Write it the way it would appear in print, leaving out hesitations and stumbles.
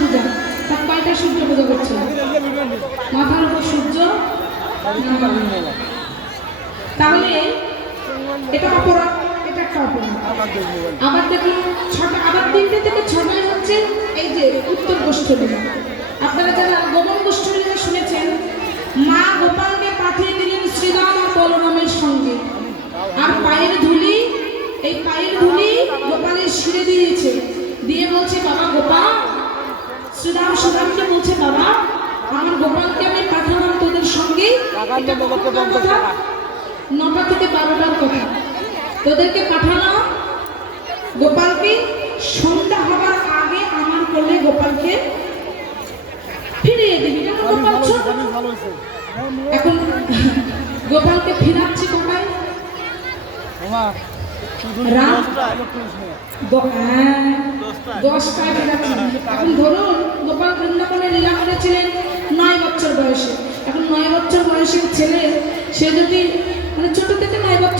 পূজা, তার কয়টা সূর্য পূজা করছে? মাথার উপর সূর্য, তাহলে এটা অপরাধ, এটা একটা অপরাধ। আবার দেখুন আবার 3টে থেকে 6টায় হচ্ছে এই যে উত্তর গোষ্ঠী। আপনারা যারা গোপন গোষ্ঠী শুনেছেন, মা গোপালকে পাঠিয়ে দিলেন শ্রীরাম আর বলরামের সঙ্গে, আর পায়ের ধুলি, এই পায়ের ধুলি গোপালের শিরে দিয়েছে, দিয়ে বলছে বাবা গোপাল, শ্রীরামকে বলছে বাবা আমার গোপালকে আমি পাঠালাম তোদের সঙ্গে, 9টা থেকে 12টার কথা, তোদেরকে পাঠালাম, গোপালকে সন্ধ্যা হবার আগে আমার কোলে গোপালকে ফিরিয়ে দিবি। এখন গোপালকে ফিরাচ্ছি কোথায়? রাত 10টায় ফিরাচ্ছি। এখন ধরুন গোপাল বৃন্দাবনে লীলা করেছিলেন 9 বছর বয়সে। এখন 9 বছর বয়সের ছেলে, সে যদি মানে ছোট থেকে 9 বছর